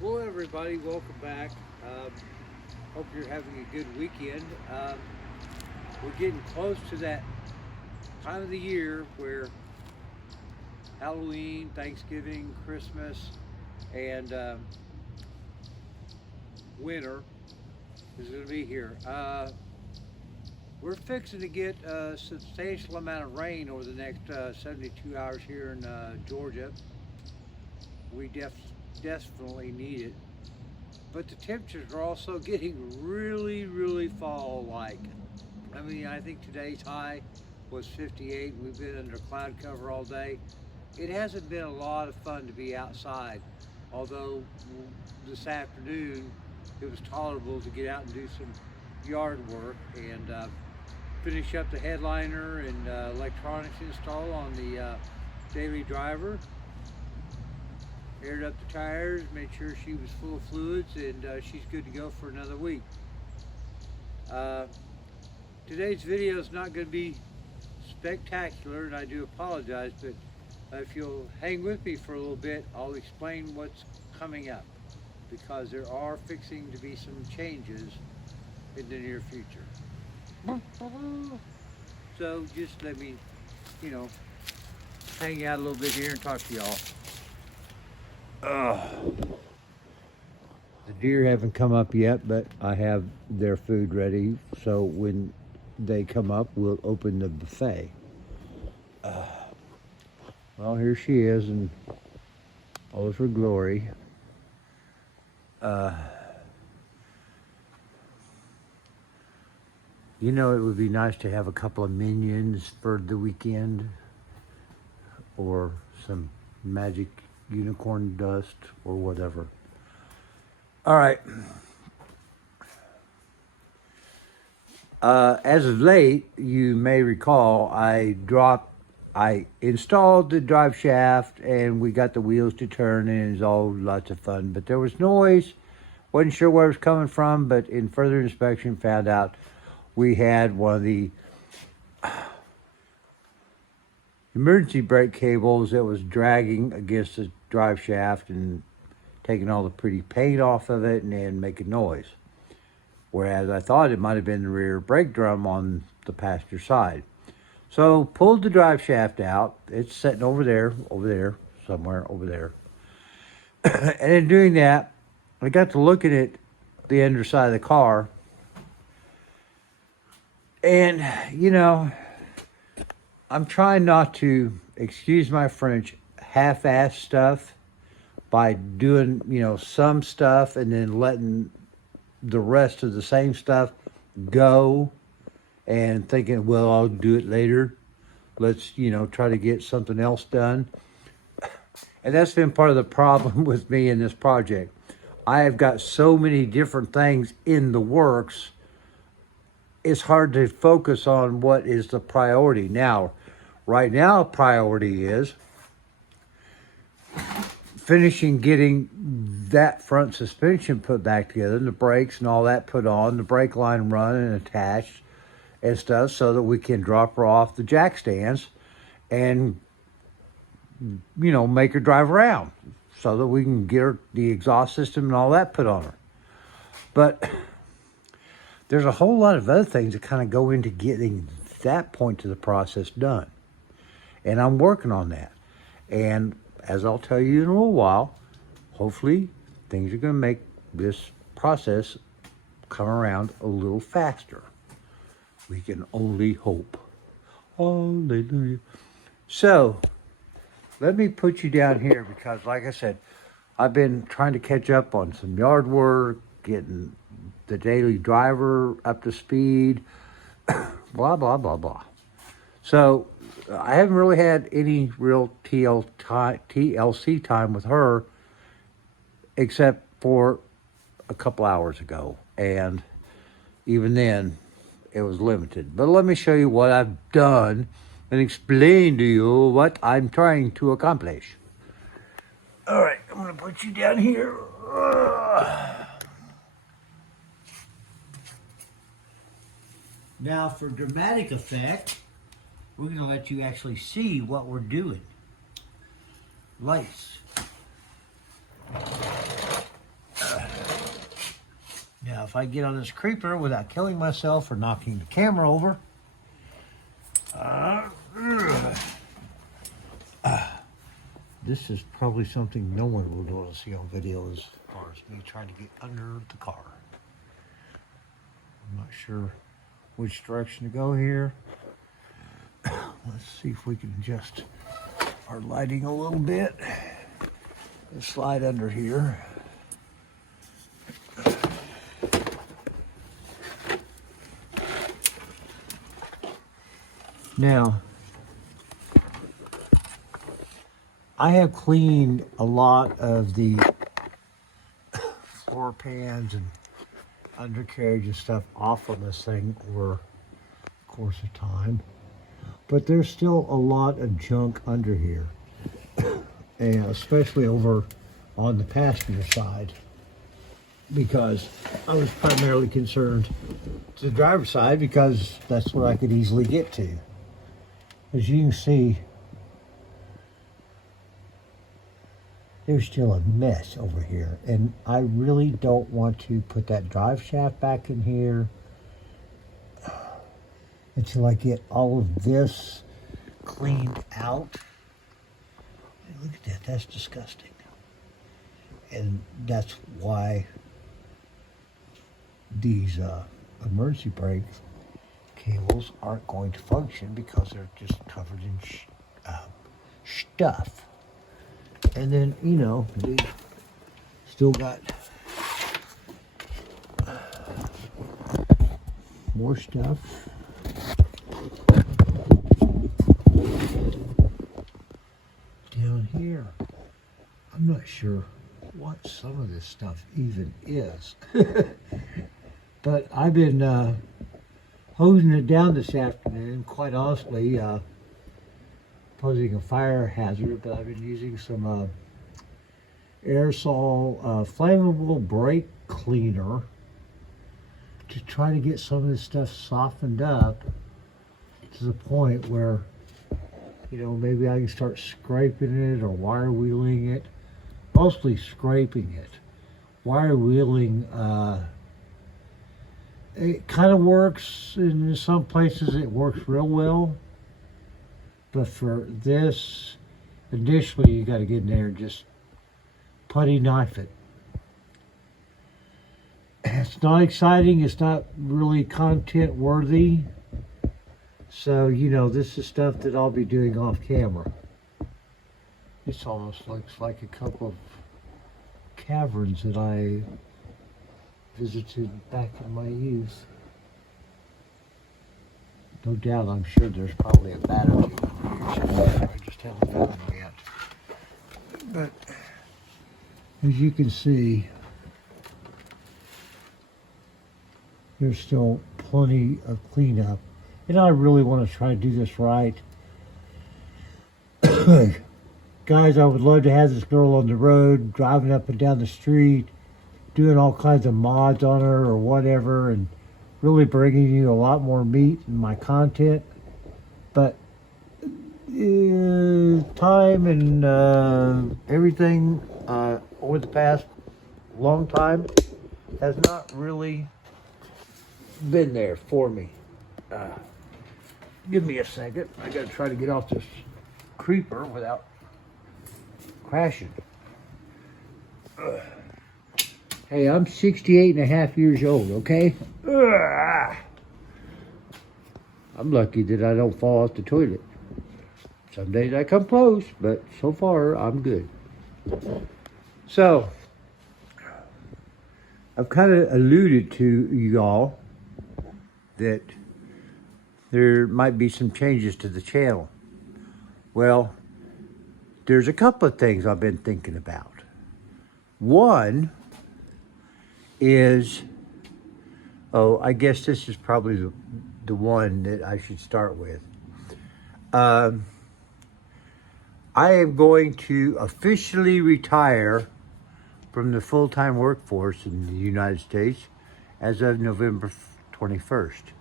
Hello, everybody. Welcome back. Hope you're having a good weekend. We're getting close to that time of the year where Halloween, Thanksgiving, Christmas, and winter is going to be here. We're fixing to get a substantial amount of rain over the next 72 hours here in Georgia. We definitely need it. But the temperatures are also getting really fall-like. I mean, I think today's high was 58. We've been under cloud cover all day. It hasn't been a lot of fun to be outside, although this afternoon it was tolerable to get out and do some yard work and finish up the headliner and electronics install on the daily driver. Aired up the tires, made sure she was full of fluids, and she's good to go for another week. Today's video is not going to be spectacular, and I do apologize, but if you'll hang with me for a little bit, I'll explain what's coming up, because there are fixing to be some changes in the near future. So just let me, hang out a little bit here and talk to y'all. The deer haven't come up yet, but I have their food ready, so when they come up, we'll open the buffet. Well, here she is in all of her glory. You know, it would be nice to have a couple of minions for the weekend, or some magic unicorn dust, or whatever. All right. As of late, you may recall, I installed the drive shaft and we got the wheels to turn, and it was all lots of fun. But there was noise, wasn't sure where it was coming from, but in further inspection found out we had one of the emergency brake cables that was dragging against the drive shaft and taking all the pretty paint off of it and then making noise. Whereas I thought it might have been the rear brake drum on the passenger side. So pulled the drive shaft out. It's sitting over there, somewhere over there. And in doing that, I got to looking at the underside of the car. And, I'm trying not to, excuse my French, half-ass stuff by doing, some stuff and then letting the rest of the same stuff go and thinking, well, I'll do it later. Let's, try to get something else done. And that's been part of the problem with me in this project. I have got so many different things in the works. It's hard to focus on what is the priority. Now, right now, priority is finishing getting that front suspension put back together, and the brakes and all that put on, the brake line run and attached and stuff, so that we can drop her off the jack stands and, make her drive around so that we can get her the exhaust system and all that put on her. But there's a whole lot of other things that kind of go into getting that point to the process done. And I'm working on that. And as I'll tell you in a little while, hopefully things are going to make this process come around a little faster. We can only hope. Hallelujah. So, let me put you down here because, like I said, I've been trying to catch up on some yard work, getting the daily driver up to speed, blah, blah, blah, blah. So, I haven't really had any real TLC time with her except for a couple hours ago. And even then, it was limited. But let me show you what I've done and explain to you what I'm trying to accomplish. All right, I'm going to put you down here. Now, for dramatic effect, we're going to let you actually see what we're doing. Lights. I get on this creeper without killing myself or knocking the camera over. This is probably something no one will want to see on video as far as me trying to get under the car. I'm not sure which direction to go here. Let's see if we can adjust our lighting a little bit. Let's slide under here. Now, I have cleaned a lot of the floor pans and undercarriage and stuff off on this thing over the course of time. But there's still a lot of junk under here, and especially over on the passenger side, because I was primarily concerned to the driver's side because that's what I could easily get to. As you can see, there's still a mess over here, and I really don't want to put that drive shaft back in here until I get all of this cleaned out. Hey, look at that, that's disgusting. And that's why these emergency brake cables aren't going to function, because they're just covered in stuff. And then, you know, they still got more stuff. Down here, I'm not sure what some of this stuff even is. But I've been hosing it down this afternoon, quite honestly, posing a fire hazard, but I've been using some aerosol flammable brake cleaner to try to get some of this stuff softened up to the point where, you know, maybe I can start scraping it or wire wheeling it. Mostly scraping it. Wire wheeling, it kind of works. In some places it works real well. But for this, initially you got to get in there and just putty knife it. It's not exciting. It's not really content worthy. So, you know, this is stuff that I'll be doing off camera. This almost looks like a couple of caverns that I visited back in my youth. No doubt, I'm sure there's probably a battery over here somewhere. I just haven't found them yet. But as you can see, there's still plenty of cleanup. And I really want to try to do this right. Guys, I would love to have this girl on the road, driving up and down the street, doing all kinds of mods on her or whatever, and really bringing you a lot more meat in my content. But time and everything over the past long time has not really been there for me. Give me a second. I gotta try to get off this creeper without crashing. Hey, I'm 68 and a half years old, okay? I'm lucky that I don't fall off the toilet. Some days I come close, but so far I'm good. So, I've kind of alluded to y'all that there might be some changes to the channel. Well, there's a couple of things I've been thinking about. One is, I guess this is probably the one that I should start with. I am going to officially retire from the full-time workforce in the United States as of November 21st,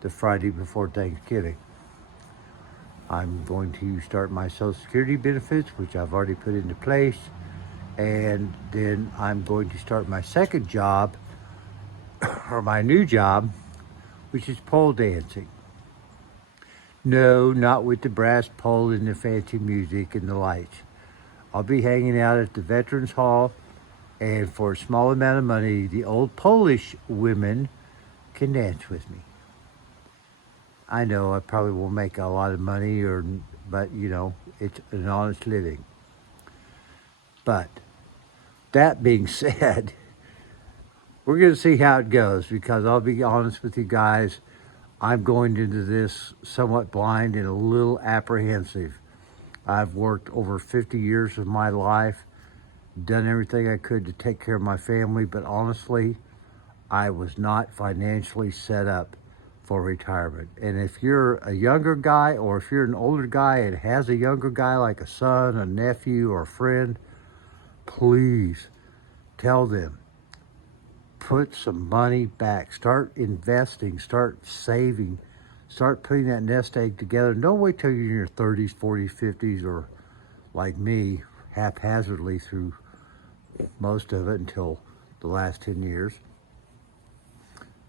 the Friday before Thanksgiving. I'm going to start my Social Security benefits, which I've already put into place, and then I'm going to start my second job or my new job, which is pole dancing. No, not with the brass pole and the fancy music and the lights. I'll be hanging out at the Veterans Hall, and for a small amount of money, the old Polish women can dance with me. I know I probably won't make a lot of money, but it's an honest living. But that being said, we're going to see how it goes because I'll be honest with you guys, I'm going into this somewhat blind and a little apprehensive. I've worked over 50 years of my life, done everything I could to take care of my family, but honestly, I was not financially set up for retirement. And if you're a younger guy or if you're an older guy and has a younger guy like a son, a nephew, or a friend, please tell them, put some money back. Start investing, start saving, start putting that nest egg together. Don't wait till you're in your 30s, 40s, 50s, or like me, haphazardly through most of it until the last 10 years.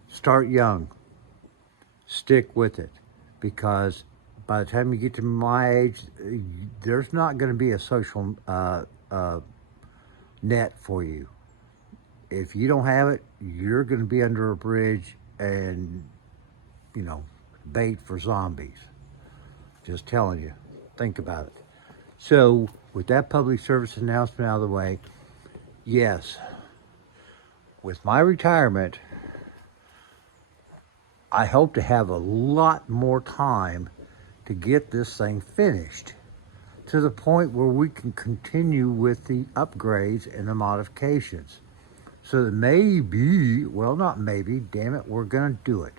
Start young. Stick with it, because by the time you get to my age, there's not going to be a social net for you. If you don't have it, you're going to be under a bridge and, bait for zombies. Just telling you. Think about it. So, with that public service announcement out of the way, yes, with my retirement, I hope to have a lot more time to get this thing finished to the point where we can continue with the upgrades and the modifications. So that maybe, well, not maybe, damn it, we're going to do it.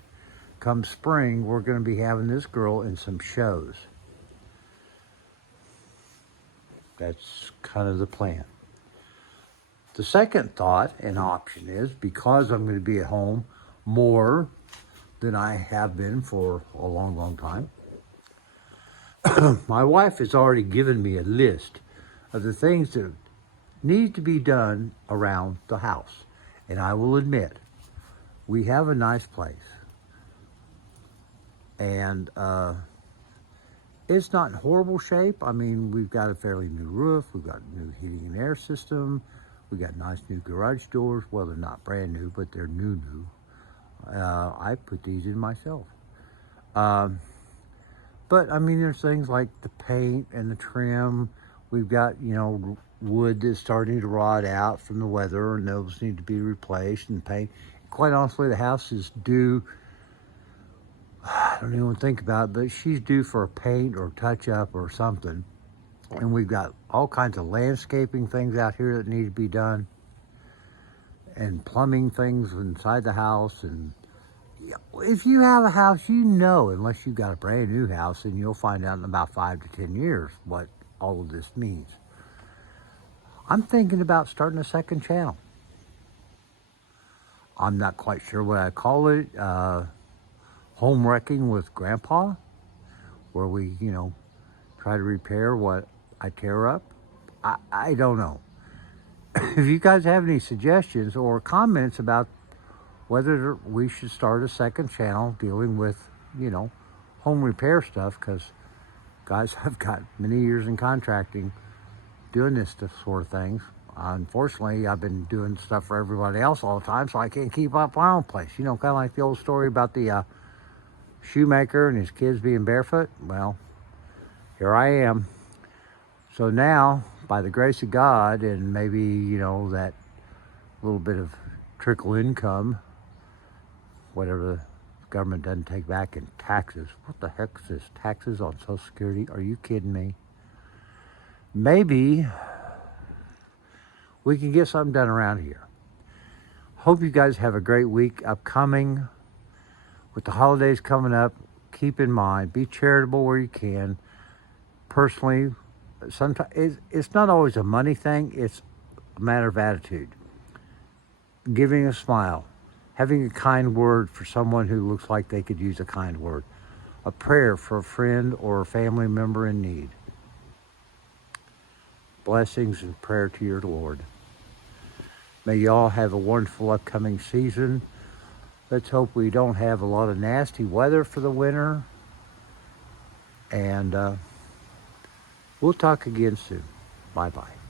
Come spring, we're going to be having this girl in some shows. That's kind of the plan. The second thought and option is, because I'm going to be at home more than I have been for a long, long time, my wife has already given me a list of the things that need to be done around the house. And I will admit, we have a nice place. And it's not in horrible shape. I mean, we've got a fairly new roof. We've got a new heating and air system. We got nice new garage doors. Well, they're not brand new, but they're new. I put these in myself. But I mean, there's things like the paint and the trim. We've got, wood that's starting to rot out from the weather, and those need to be replaced and paint. Quite honestly, the house is due, I don't even think about it, but she's due for a paint or touch up or something. And we've got all kinds of landscaping things out here that need to be done, and plumbing things inside the house. And if you have a house, unless you've got a brand new house, and you'll find out in about 5 to 10 years what all of this means. I'm thinking about starting a second channel. I'm not quite sure what I call it. Home wrecking with Grandpa, where we, try to repair what I tear up. I don't know. If you guys have any suggestions or comments about whether we should start a second channel dealing with, home repair stuff, because, guys, I've got many years in contracting doing this sort of things. Unfortunately, I've been doing stuff for everybody else all the time, so I can't keep up my own place. Kind of like the old story about the shoemaker and his kids being barefoot. Well, here I am. So now, by the grace of God, and maybe, that little bit of trickle income, whatever the government doesn't take back in taxes. What the heck is this? Taxes on Social Security? Are you kidding me? Maybe we can get something done around here. Hope you guys have a great week upcoming. With the holidays coming up, keep in mind, be charitable where you can. Personally, sometimes it's not always a money thing, it's a matter of attitude. Giving a smile, having a kind word for someone who looks like they could use a kind word, a prayer for a friend or a family member in need. Blessings and prayer to your Lord. May you all have a wonderful upcoming season. Let's hope we don't have a lot of nasty weather for the winter. And we'll talk again soon. Bye-bye.